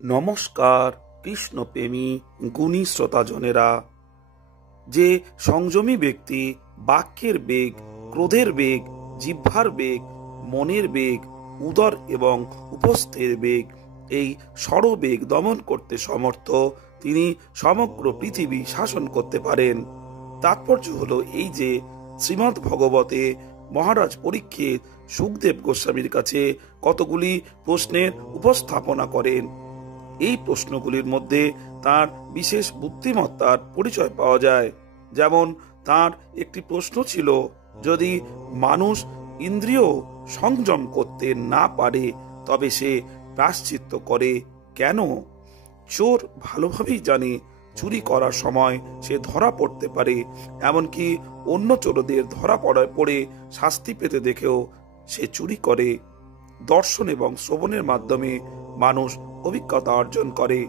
নমস্কার কৃষ্ণপ্রেমী গুণী শ্রোতাজনেরা। যে সংযমী ব্যক্তি বাক্যের বেগ, ক্রোধের বেগ, জিহ্বার বেগ, মনের বেগ, উদর এবং উপস্থের বেগ, এই ষড়বেগ দমন করতে সমর্থ, তিনি সমগ্র পৃথিবী শাসন করতে পারেন। তাৎপর্য হলো এই যে শ্রীমদ্ ভগবতে মহারাজ পরীক্ষিত সুখদেব গোস্বামীর কাছে কতগুলি প্রশ্নের উপস্থাপনা করেন। এই প্রশ্নগুলির মধ্যে তার বিশেষ বুদ্ধিমত্তার পরিচয় পাওয়া যায়। যেমন তার একটি প্রশ্ন ছিল, যদি মানুষ ইন্দ্রিয় সংযম করতে না পারে তবে সে প্রায়শ্চিত্ত করে কেন? চোর ভালোভাবেই জানে চুরি করার সময় সে ধরা পড়তে পারে, এমনকি অন্য চোরদের ধরা পড়ে শাস্তি পেতে দেখেও সে চুরি করে। দর্শন এবং শ্রবণের মাধ্যমে মানুষ অভিজ্ঞতা অর্জন করে।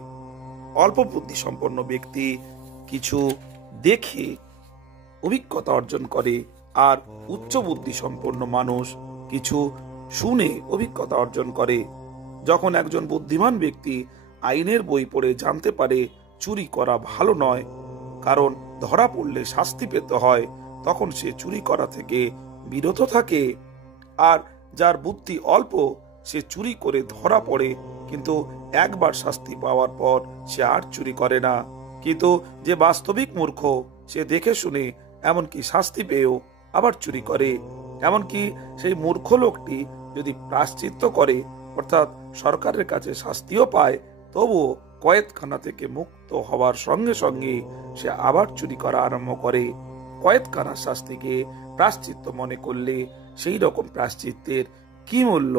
অল্প বুদ্ধি সম্পন্ন ব্যক্তি কিছু দেখে অভিজ্ঞতা অর্জন করে, আর উচ্চ বুদ্ধি সম্পন্ন মানুষ কিছু শুনে অভিজ্ঞতা অর্জন করে। যখন একজন বুদ্ধিমান ব্যক্তি আইনের বই পড়ে জানতে পারে চুরি করা ভালো নয়, কারণ ধরা পড়লে শাস্তি পেতে হয়, তখন সে চুরি করা থেকে বিরত থাকে। আর যার বুদ্ধি অল্প, সে চুরি করে ধরা পড়ে, কিন্তু একবার শাস্তি পাওয়ার পর সে আর চুরি করে না। কিন্তু যে বাস্তবিক মূর্খ, সে দেখে শুনে এমনকি শাস্তি পেয়েও আবার চুরি করে। এমনকি সেই মূর্খ লোকটি যদি প্রায়শ্চিত্ত করে, অর্থাৎ সরকারের কাছে শাস্তিও পায়, তবুও কয়েদখানা থেকে মুক্ত হওয়ার সঙ্গে সঙ্গে সে আবার চুরি করা আরম্ভ করে। কয়েদখানার শাস্তিকে প্রায়শ্চিত্ত মনে করলে সেই রকম প্রায়শ্চিত্তের কি মূল্য?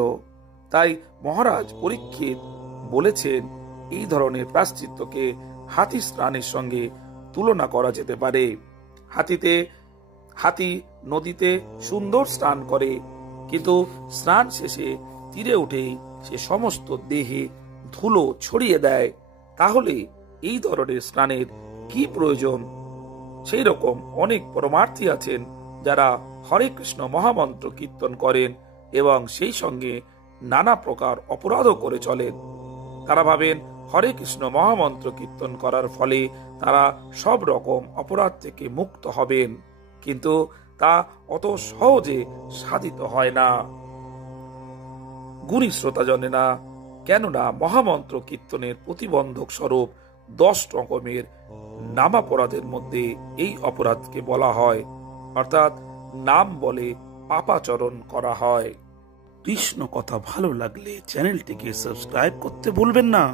তাই মহারাজ পরীক্ষিত বলেছেন, এই ধরনের প্রায়শ্চিত্তকে হাতি স্নানের সঙ্গে তুলনা করা যেতে পারে। হাতি নদীতে সুন্দর স্নান করে, কিন্তু স্নান শেষে তীরে উঠেই সে সমস্ত দেহে ধুলো ছড়িয়ে দেয়। তাহলে এই ধরনের স্নানের কি প্রয়োজন? সেই রকম অনেক পরমার্থী আছেন যারা হরে কৃষ্ণ মহামন্ত্র কীর্তন করেন এবং সেই সঙ্গে নানা প্রকার অপরাধও করে চলেন। তারা ভাবেন হরে কৃষ্ণ মহামন্ত্র কীর্তন করার ফলে তারা সব রকম অপরাধ থেকে মুক্ত হবেন, কিন্তু তা অত সহজে সাধিত হয় না। গুণী শ্রোতাজনেরা, কেননা মহামন্ত্র কীর্তনের প্রতিবন্ধক স্বরূপ 10 রকমের নামাপরাধের মধ্যে এই অপরাধকে বলা হয়, অর্থাৎ নাম বলে পাপাচরণ করা হয়। কৃষ্ণ কথা ভালো লাগলে চ্যানেলটিকে সাবস্ক্রাইব করতে ভুলবেন না।